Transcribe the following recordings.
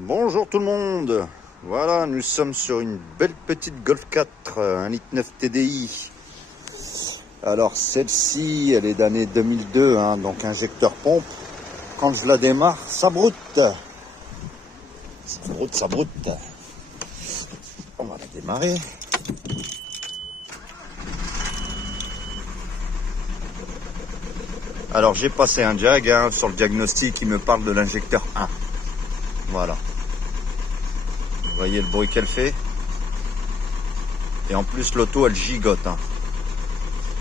Bonjour tout le monde. Voilà, nous sommes sur une belle petite Golf 4, 1,9 litre TDI. Alors celle-ci, elle est d'année 2002, donc injecteur pompe. Quand je la démarre, ça broute. Ça broute. On va la démarrer. Alors j'ai passé un jag sur le diagnostic, il me parle de l'injecteur 1. Voilà. Vous voyez le bruit qu'elle fait. Et en plus l'auto elle gigote.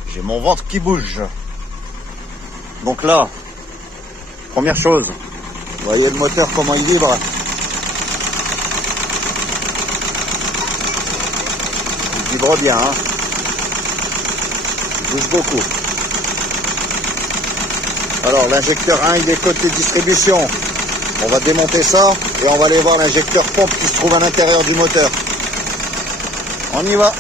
J'ai mon ventre qui bouge. Donc là, première chose, vous voyez le moteur comment il vibre. Il vibre bien, il bouge beaucoup. Alors l'injecteur 1 il est côté distribution. On va démonter ça et on va aller voir l'injecteur pompe qui se trouve à l'intérieur du moteur. On y va.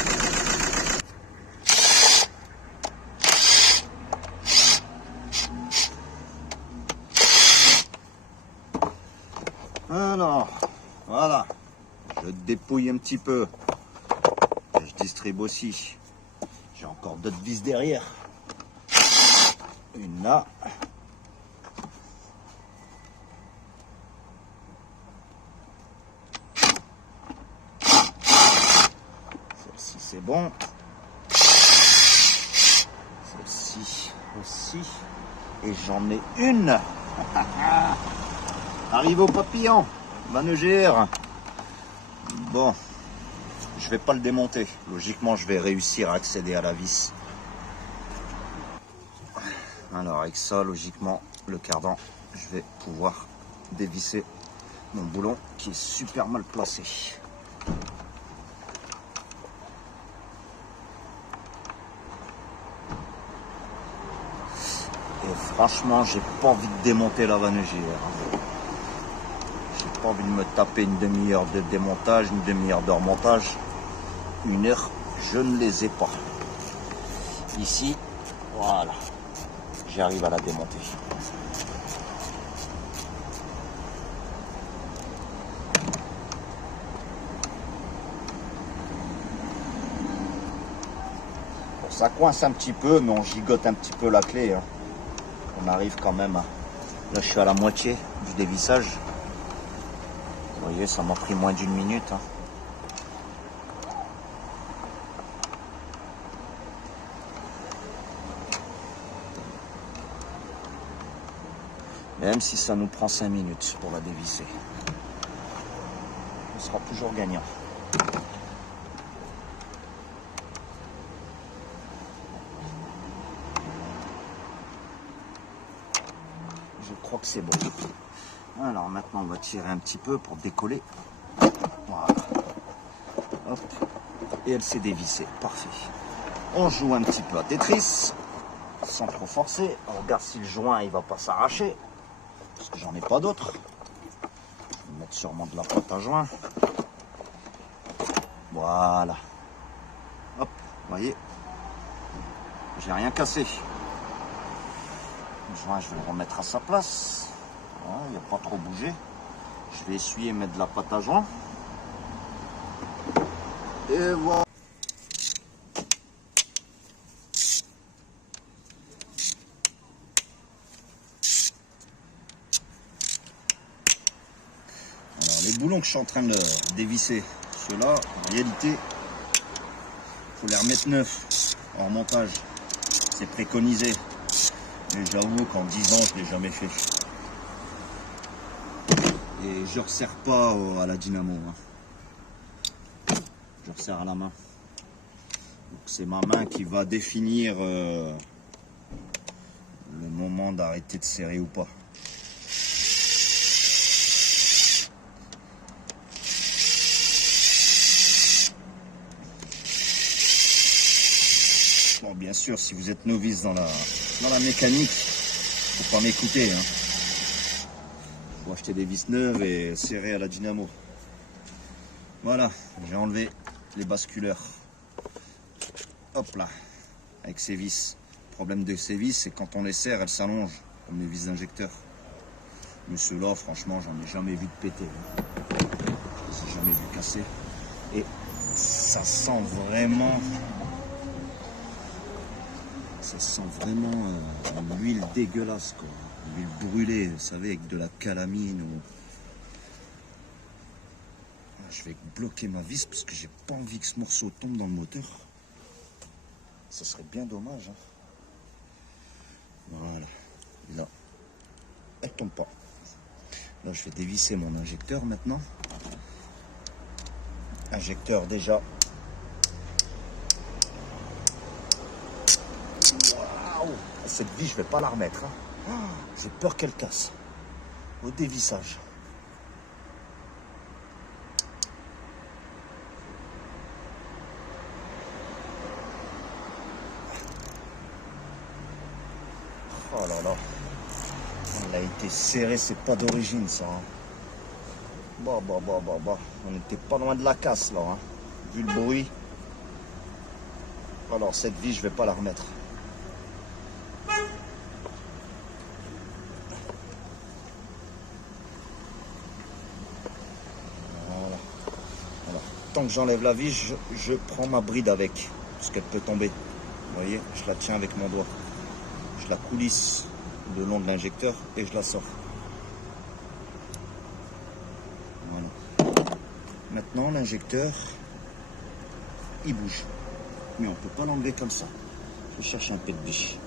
Alors, voilà. Je dépouille un petit peu. Et je distribue aussi. J'ai encore d'autres vis derrière. Une là. Celle-ci c'est bon. Celle-ci aussi. Et j'en ai une. Arrive au papillon. Manegère. Bon. Je vais pas le démonter. Logiquement, je vais réussir à accéder à la vis. Alors avec ça, logiquement, le cardan, je vais pouvoir dévisser mon boulon qui est super mal placé. Et franchement, j'ai pas envie de démonter la vanegère. J'ai pas envie de me taper une demi-heure de démontage, une demi-heure de remontage. Une heure, je ne les ai pas. Ici, voilà. J'arrive à la démonter. Bon, ça coince un petit peu, mais on gigote un petit peu la clé. On arrive quand même à... Là, je suis à la moitié du dévissage. Vous voyez, ça m'a pris moins d'une minute. Même si ça nous prend 5 minutes pour la dévisser, on sera toujours gagnant. Je crois que c'est bon. Alors maintenant, on va tirer un petit peu pour décoller. Voilà. Hop. Et elle s'est dévissée. Parfait. On joue un petit peu à Tetris, sans trop forcer. On regarde si le joint il va pas s'arracher. Parce que j'en ai pas d'autres. Je vais mettre sûrement de la pâte à joint. Voilà. Hop, vous voyez. J'ai rien cassé. Le joint, je vais le remettre à sa place. Voilà, il n'a pas trop bougé. Je vais essuyer et mettre de la pâte à joint. Et voilà. Les boulons que je suis en train de dévisser, ceux-là, en réalité, il faut les remettre neufs en remontage. C'est préconisé. Mais j'avoue qu'en 10 ans, je ne l'ai jamais fait. Et je ne resserre pas à la dynamo. Je resserre à la main. C'est ma main qui va définir le moment d'arrêter de serrer ou pas. Bon, bien sûr, si vous êtes novice dans la mécanique, faut pas m'écouter. Faut acheter des vis neuves et serrer à la dynamo. Voilà, j'ai enlevé les basculeurs. Hop là, avec ces vis. Le problème de ces vis, c'est quand on les serre, elles s'allongent, comme les vis d'injecteur. Mais ceux-là, franchement, j'en ai jamais vu de péter. cassé. Et ça sent vraiment... Ça sent vraiment l'huile dégueulasse, quoi. L'huile brûlée, vous savez, avec de la calamine. Ou... Je vais bloquer ma vis parce que j'ai pas envie que ce morceau tombe dans le moteur. Ce serait bien dommage. Hein. Voilà. Là, elle tombe pas. Là, je vais dévisser mon injecteur maintenant. Injecteur déjà. Waouh! Cette vis, je vais pas la remettre. Hein. J'ai peur qu'elle casse. Au dévissage. Oh là là. Elle a été serrée, c'est pas d'origine ça. Hein. Bah. On n'était pas loin de la casse là. Hein. Vu le bruit. Alors cette vis, je vais pas la remettre. Voilà. Alors, tant que j'enlève la vis, je prends ma bride avec. Parce qu'elle peut tomber. Vous voyez, je la tiens avec mon doigt. Je la coulisse le long de l'injecteur et je la sors. Voilà. Maintenant, l'injecteur, il bouge. Mais on ne peut pas l'enlever comme ça. Je vais chercher un peu de biche.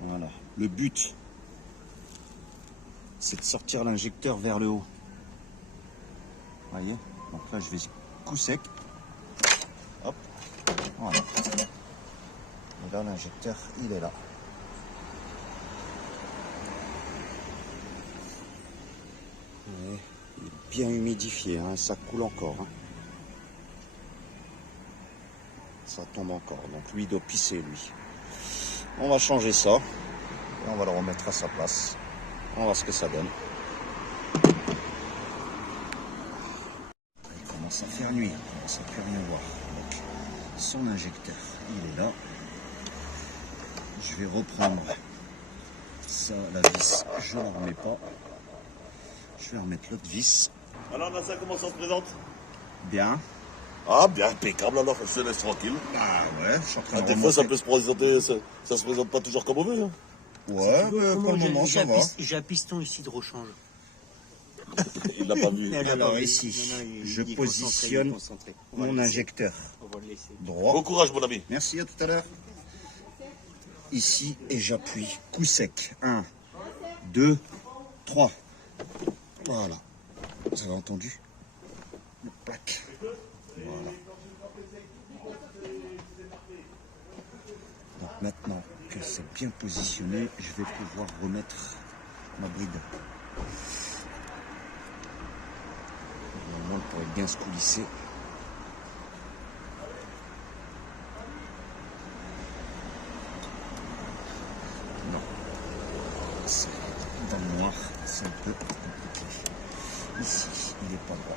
Voilà. Le but, c'est de sortir l'injecteur vers le haut. Vous voyez? Donc là, je vais coup sec. Hop. Voilà. Et là, l'injecteur, il est là. Ouais, il est bien humidifié, hein, ça coule encore. Hein. Ça tombe encore. Donc lui, il doit pisser, lui. On va changer ça. Et on va le remettre à sa place. On va voir ce que ça donne. Il commence à faire nuit. Il commence à plus rien voir. Donc, son injecteur, il est là. Je vais reprendre ça, la vis. Je ne la remets pas. Je vais remettre l'autre vis. Alors Nasser, comment ça se présente? Bien. Ah, bien, impeccable alors, je te laisse tranquille. Ah ouais, je suis en train de Des fois, ça peut se présenter, ça se présente pas toujours comme on veut. Hein. Ouais, pour le moment, ça va. J'ai un piston ici de rechange. Il l'a pas vu. Alors ici, je positionne mon injecteur droit. Bon courage, mon ami. Merci, à tout à l'heure. Ici, et j'appuie. Coup sec. 1, 2, 3. Voilà. Vous avez entendu? Le plaque. Voilà. Donc maintenant que c'est bien positionné, je vais pouvoir remettre ma bride. Normalement, elle pourrait bien se coulisser. Non. C'est dans le noir, c'est un peu compliqué. Ici, il n'est pas droit.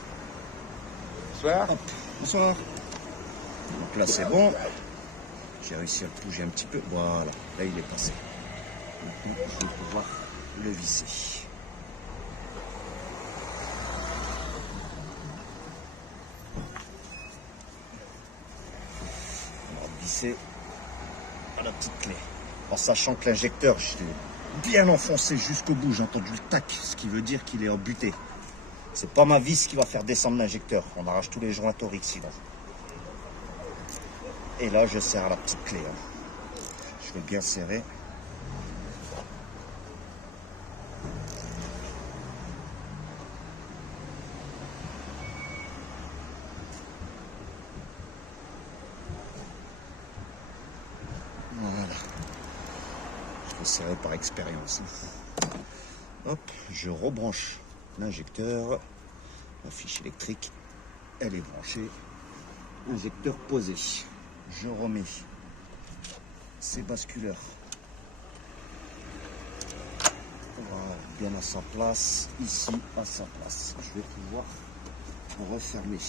Bonsoir. Hop, bonsoir. Donc là, c'est bon. J'ai réussi à le bouger un petit peu. Voilà, là, il est passé. Maintenant, je vais pouvoir le visser. On va visser à la petite clé. En sachant que l'injecteur, je l'ai bien enfoncé jusqu'au bout. J'ai entendu le tac, ce qui veut dire qu'il est embuté. C'est pas ma vis qui va faire descendre l'injecteur. On arrache tous les joints toriques sinon. Et là, je serre à la petite clé. Hein. Je vais bien serrer. Voilà. Je vais serrer par expérience. Hop, je rebranche l'injecteur. La fiche électrique, elle est branchée. Injecteur posé. Je remets ces basculeurs. Voilà, bien à sa place. Ici, à sa place. Je vais pouvoir refermer.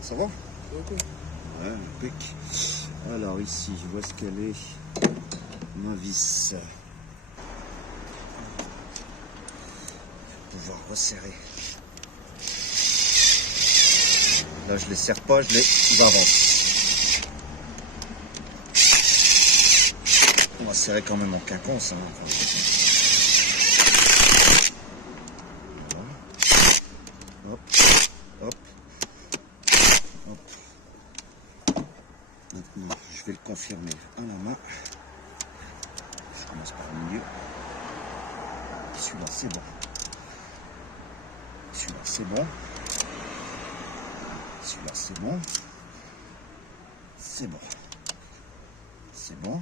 Ça va? Ouais, impec. Alors ici, je vois ce qu'elle est. Ma vis. Pouvoir resserrer. Là, je les serre pas, je les avance. On va serrer quand même en quinconce. Hein. Voilà. Hop, hop, hop. Maintenant, je vais le confirmer à la main. Je commence par le milieu. Celui-là, c'est bon. Celui-là, c'est bon. Celui-là, c'est bon. C'est bon. C'est bon.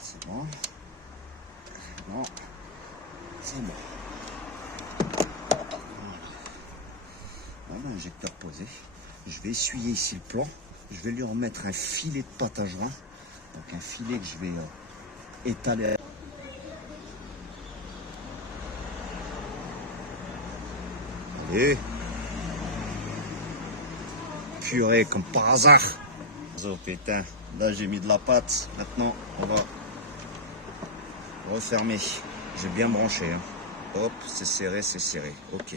C'est bon. Non. C'est bon. Voilà, l'injecteur posé. Je vais essuyer ici le plan. Je vais lui remettre un filet de pâte à joint. Donc un filet que je vais étaler. Allez. Purée comme par hasard. Oh putain, là j'ai mis de la pâte. Maintenant on va refermer. J'ai bien branché. Hein. Hop, c'est serré, c'est serré. Ok.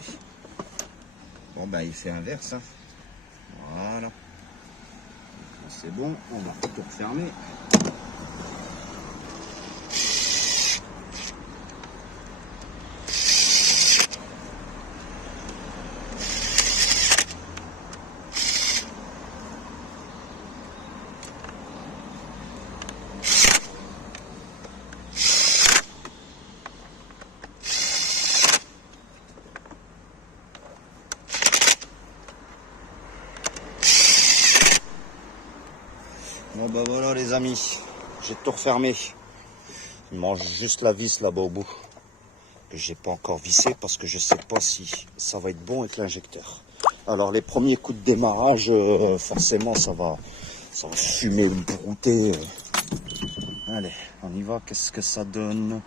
Bon ben il fait inverse. Hein. Voilà. C'est bon, on va tout refermer. Bon bah voilà les amis, j'ai tout refermé. Il manque juste la vis là-bas au bout. Que j'ai pas encore vissé parce que je sais pas si ça va être bon avec l'injecteur. Alors les premiers coups de démarrage, forcément ça va fumer, brouter. Allez, on y va, qu'est-ce que ça donne?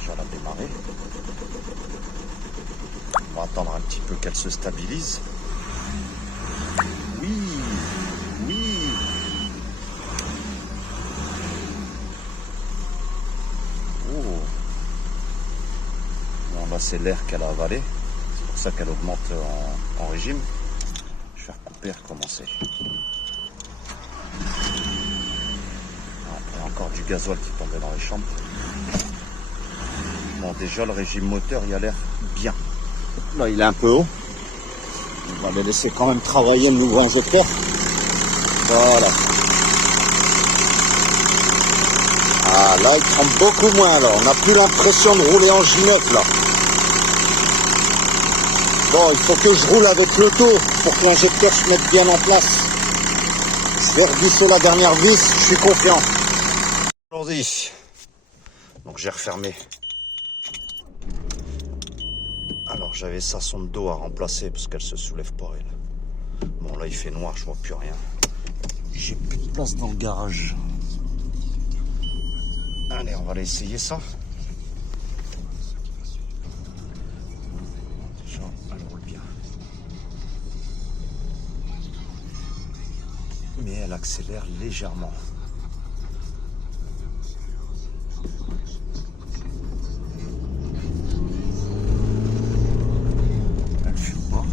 Déjà la démarrer. On va attendre un petit peu qu'elle se stabilise. Oui. Oh. Bon, là, c'est l'air qu'elle a avalé. C'est pour ça qu'elle augmente en régime. Je vais recouper et recommencer. Il y a encore du gasoil qui tombait dans les chambres. Bon, déjà, le régime moteur, il a l'air bien. Là, il est un peu haut. On va le laisser quand même travailler le nouveau injecteur. Voilà. Ah, là, il tremble beaucoup moins, là. On n'a plus l'impression de rouler en J9, là. Bon, il faut que je roule avec le taux pour que l'injecteur se mette bien en place. Je vais revisser la dernière vis, je suis confiant. Allons-y. Donc, j'ai refermé. Alors, j'avais sa sonde d'eau à remplacer parce qu'elle se soulève pas, elle. Bon, là, il fait noir, je vois plus rien. J'ai plus de place dans le garage. Allez, on va aller essayer ça. Déjà, elle roule bien. Mais elle accélère légèrement. Elle fume pas.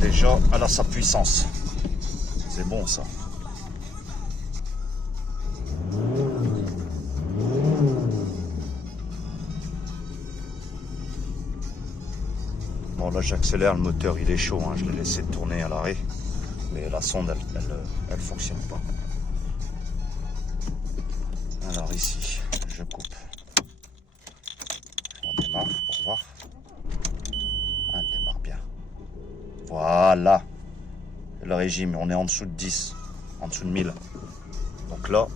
Déjà, elle a sa puissance. C'est bon ça. Bon là j'accélère, le moteur il est chaud, hein. Je l'ai laissé tourner à l'arrêt. Mais la sonde elle fonctionne pas. Alors ici, je coupe. On démarre pour voir. Elle démarre bien. Voilà. Le régime, on est en dessous de 10, en dessous de 1000. Donc là,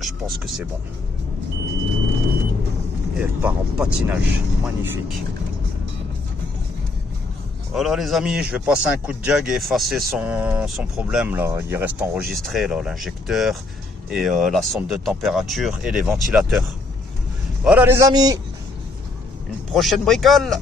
je pense que c'est bon. Et elle part en patinage. Magnifique. Voilà les amis, je vais passer un coup de jag et effacer son problème là. Il reste enregistré là, l'injecteur et la sonde de température et les ventilateurs. Voilà les amis, une prochaine bricole.